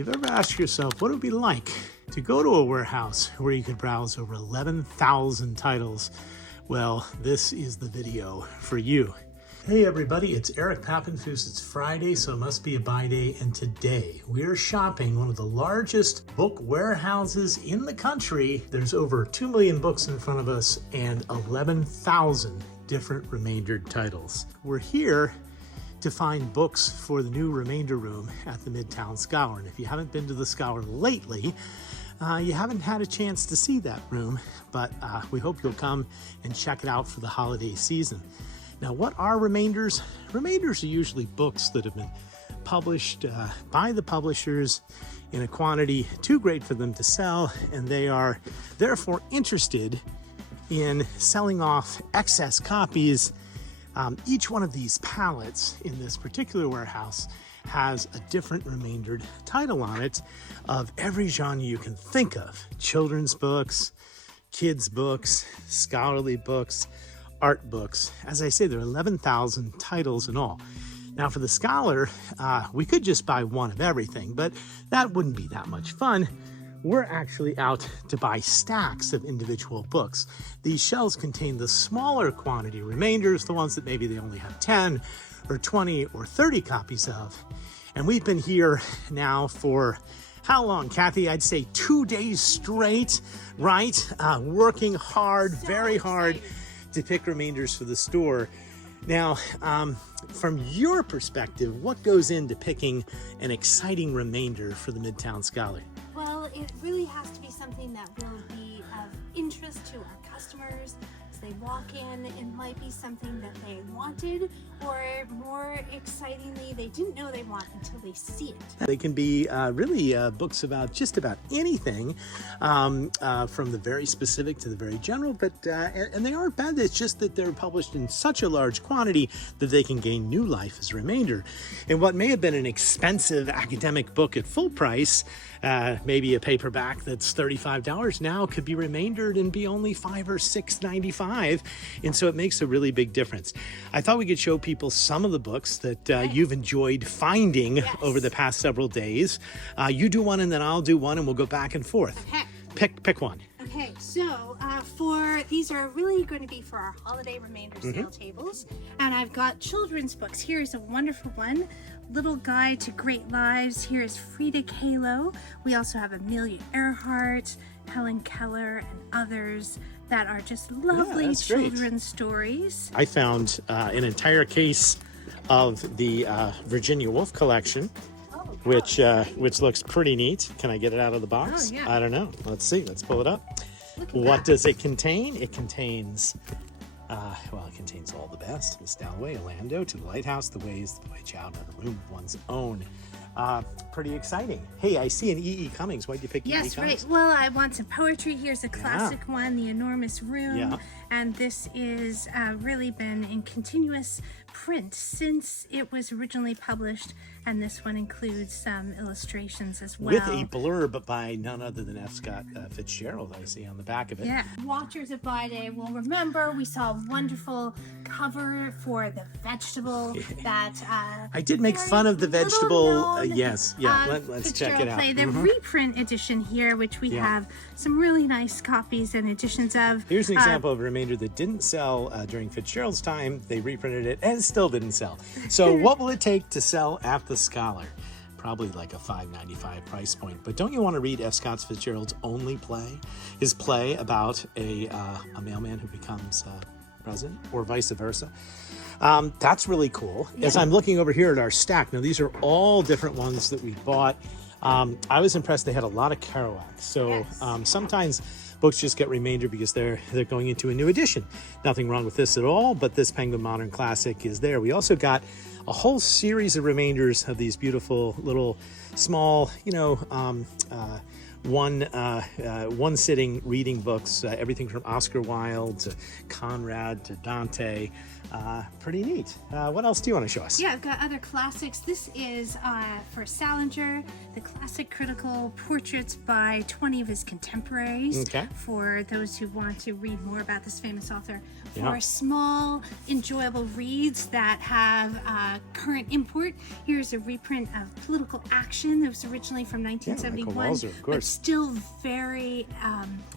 you've ever asked yourself what it would be like to go to a warehouse where you could browse over 11,000 titles, well, this is the video for you. Hey everybody, it's Eric Pappenfuss. It's Friday, so it must be a buy day, and today we're shopping one of the largest book warehouses in the country. There's over 2 million books in front of us and 11,000 different remaindered titles. We're here to find books for the new remainder room at the Midtown Scholar. And if you haven't been to the Scholar lately, you haven't had a chance to see that room, but we hope you'll come and check it out for the holiday season. Now, what are remainders? Remainders are usually books that have been published by the publishers in a quantity too great for them to sell, and they are therefore interested in selling off excess copies. Each one of these pallets in this particular warehouse has a different remaindered title on it of every genre you can think of. Children's books, kids books, scholarly books, art books. As I say, there are 11,000 titles in all. Now for the Scholar, we could just buy one of everything, but that wouldn't be that much fun. We're actually out to buy stacks of individual books. These shelves contain the smaller quantity remainders, the ones that maybe they only have 10 or 20 or 30 copies of. And we've been here now for how long, Cathy? I'd say 2 days straight, right? Working hard, very hard to pick remainders for the store. Now, from your perspective, what goes into picking an exciting remainder for the Midtown Scholar? Well, it really has to be something that will be of interest to our customers. As they walk in, it might be something that they wanted, or more excitingly, they didn't know they want until they see it. They can be really books about just about anything, from the very specific to the very general, but and they aren't bad. It's just that they're published in such a large quantity that they can gain new life as a remainder. And what may have been an expensive academic book at full price, maybe a paperback that's $35 now, could be remaindered and be only $5 or $6.95, and so it makes a really big difference. I thought we could show people some of the books that you've enjoyed finding over the past several days. You do one and then I'll do one, and we'll go back and forth. Okay. Pick one. Okay, so these are really going to be for our holiday remainder sale tables, and I've got children's books. Here's a wonderful one, Little Guide to Great Lives. Here is Frida Kahlo. We also have Amelia Earhart, Helen Keller, and others that are just lovely children's stories. I found an entire case of the Virginia Woolf collection, which looks pretty neat. Can I get it out of the box? Oh, yeah. I don't know. Let's see. Let's pull it up. What does it contain? It contains, well, it contains all the best. Miss Dalloway, Orlando, To the Lighthouse, The Ways, The Way Child, and A Room of One's Own. Pretty exciting. Hey, I see an E.E. Cummings. Why'd you pick E.E. Cummings? Yes, right. Well, I want some poetry. Here's a classic one, The Enormous Room. Yeah. And this is really been in continuous print since it was originally published. And this one includes some illustrations as well. With a blurb by none other than F. Scott Fitzgerald, I see on the back of it. Yeah. Watchers of Buy Day will remember we saw a wonderful cover for the vegetable that I did make fun of the vegetable. Yes. Yeah. Let's check it out. The reprint edition here, which we have some really nice copies and editions of. Here's an example of a remainder that didn't sell during Fitzgerald's time. They reprinted it and it still didn't sell. So what will it take to sell at the Scholar? Probably like a $5.95 price point. But don't you want to read F. Scott Fitzgerald's only play? His play about a mailman who becomes president, or vice versa. That's really cool. Yeah. As I'm looking over here at our stack, now these are all different ones that we bought. I was impressed they had a lot of Kerouac. So sometimes books just get remainder because they're going into a new edition. Nothing wrong with this at all, but this Penguin Modern Classic is there. We also got a whole series of remainders of these beautiful little small, one sitting reading books, everything from Oscar Wilde to Conrad to Dante. Pretty neat. What else do you want to show us? Yeah, I've got other classics. This is for Salinger, the classic critical portraits by 20 of his contemporaries. Okay. For those who want to read more about this famous author. Yeah. For small, enjoyable reads that have current import, here's a reprint of Political Action that was originally from 1971, Walzer, of course. but still very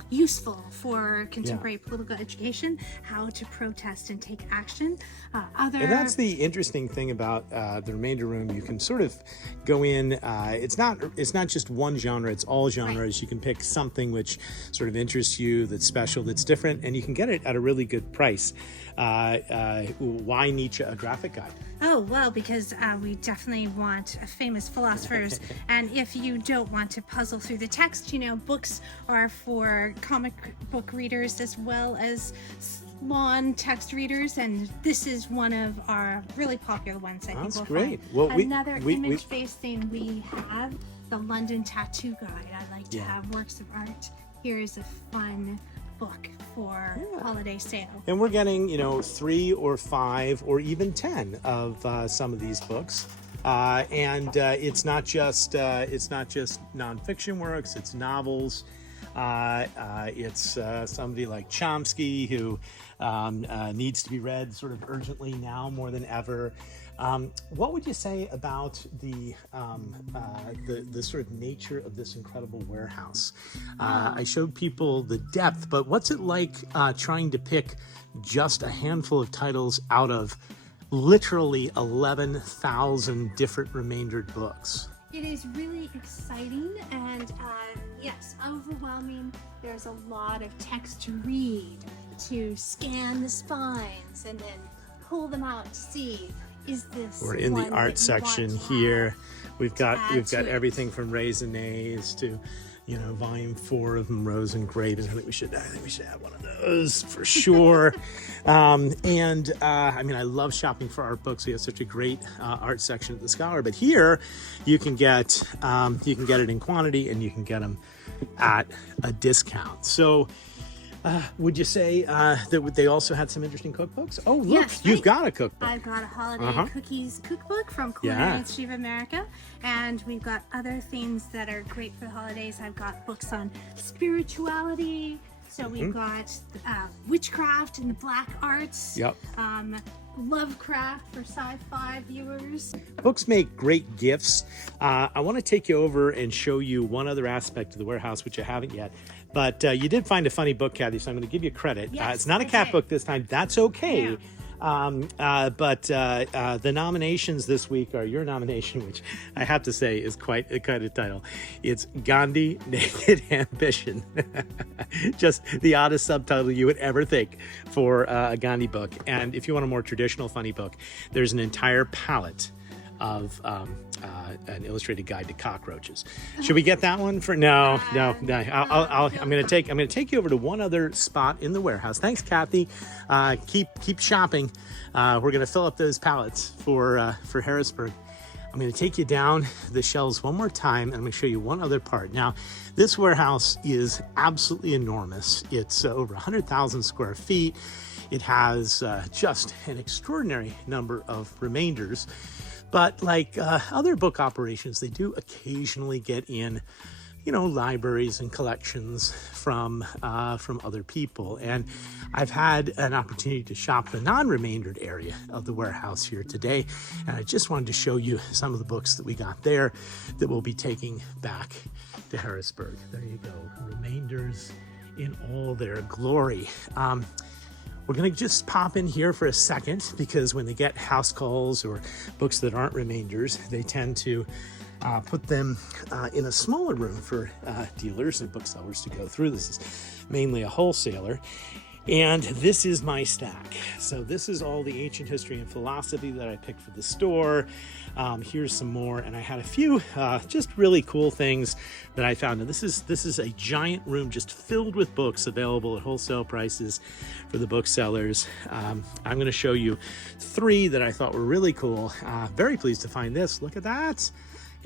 useful for contemporary political education, how to protest and take action. And that's the interesting thing about the remainder room. You can sort of go in. It's not just one genre. It's all genres. Right. You can pick something which sort of interests you, that's special, that's different, and you can get it at a really good price. Why Nietzsche a graphic guide? Oh, well, because we definitely want famous philosophers. And if you don't want to puzzle through the text, you know, books are for comic book readers as well as lawn text readers, and this is one of our really popular ones. I think that's we'll great. Find. Well, another image-based thing we have, the London Tattoo Guide. I like to have works of art. Here is a fun book for holiday sale. And we're getting, you know, 3 or 5 or even 10 of some of these books. And it's not just nonfiction works, it's novels. It's somebody like Chomsky who needs to be read sort of urgently now more than ever. What would you say about the sort of nature of this incredible warehouse? I showed people the depth, but what's it like trying to pick just a handful of titles out of literally 11,000 different remaindered books? It is really exciting and yes, overwhelming. There's a lot of text to read, to scan the spines, and then pull them out to see, is this We're in the art section here. We've got everything from raisonnés to, you know, volume 4 of Rose and Grape. I think we should have one of those for sure. I mean, I love shopping for art books. We have such a great art section at the Scholar, but here you can get it in quantity and you can get them at a discount. So would you say that they also had some interesting cookbooks? Oh, look, yes, you've got a cookbook. I've got a holiday cookies cookbook from Culinary Institute of America, and we've got other things that are great for the holidays. I've got books on spirituality. So we've got witchcraft and the black arts. Yep. Lovecraft for sci-fi viewers. Books make great gifts. I want to take you over and show you one other aspect of the warehouse, which I haven't yet. But you did find a funny book, Cathy, so I'm going to give you credit. Yes, it's not a cat book this time. That's okay. Yeah. But the nominations this week are your nomination, which I have to say is quite a title. It's Gandhi Naked Ambition. Just the oddest subtitle you would ever think for a Gandhi book. And if you want a more traditional funny book, there's an entire palette of an illustrated guide to cockroaches. Should we get that one for no? I'm gonna take you over to one other spot in the warehouse. Thanks, Cathy. Keep shopping. We're gonna fill up those pallets for Harrisburg. I'm gonna take you down the shelves one more time, and I'm gonna show you one other part. Now, this warehouse is absolutely enormous. It's over 100,000 square feet. It has just an extraordinary number of remainders. But like other book operations, they do occasionally get in, you know, libraries and collections from other people. And I've had an opportunity to shop the non-remaindered area of the warehouse here today. And I just wanted to show you some of the books that we got there that we'll be taking back to Harrisburg. There you go, remainders in all their glory. We're going to just pop in here for a second because when they get house calls or books that aren't remainders, they tend to put them in a smaller room for dealers and booksellers to go through. This is mainly a wholesaler. And this is my stack. So this is all the ancient history and philosophy that I picked for the store. Here's some more, and I had a few just really cool things that I found. And this is a giant room just filled with books available at wholesale prices for the booksellers. I'm going to show you 3 that I thought were really cool. Very pleased to find this. Look at that.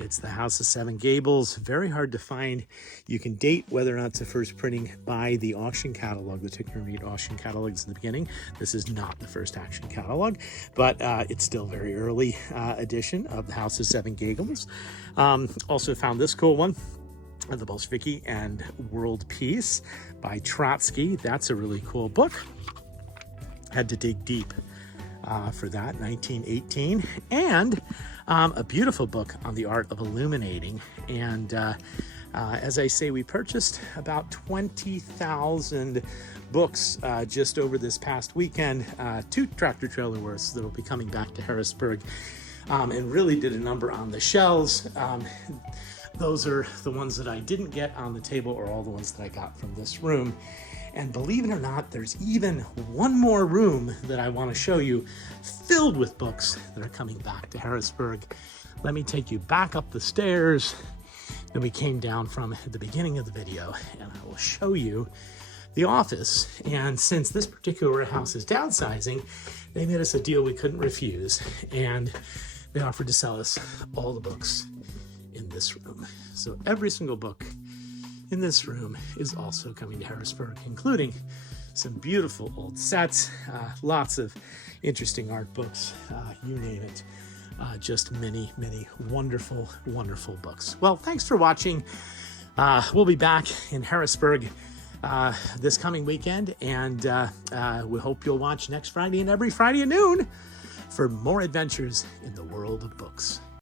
It's The House of Seven Gables. Very hard to find. You can date whether or not it's the first printing by the auction catalog, the Tick and Read auction catalogs in the beginning. This is not the first auction catalog, but it's still very early edition of The House of Seven Gables. Also found this cool one, The Bolsheviki and World Peace by Trotsky. That's a really cool book. Had to dig deep for that, 1918. And a beautiful book on the art of illuminating. And as I say, we purchased about 20,000 books just over this past weekend, 2 tractor trailer worths that'll be coming back to Harrisburg, and really did a number on the shelves. Those are the ones that I didn't get on the table, or all the ones that I got from this room. And believe it or not, there's even one more room that I want to show you filled with books that are coming back to Harrisburg. Let me take you back up the stairs that we came down from at the beginning of the video, and I will show you the office. And since this particular warehouse is downsizing, they made us a deal we couldn't refuse, and they offered to sell us all the books in this room. So every single book in this room is also coming to Harrisburg, including some beautiful old sets, lots of interesting art books, you name it. Just many, many wonderful, wonderful books. Well, thanks for watching. We'll be back in Harrisburg this coming weekend, and we hope you'll watch next Friday and every Friday at noon for more adventures in the world of books.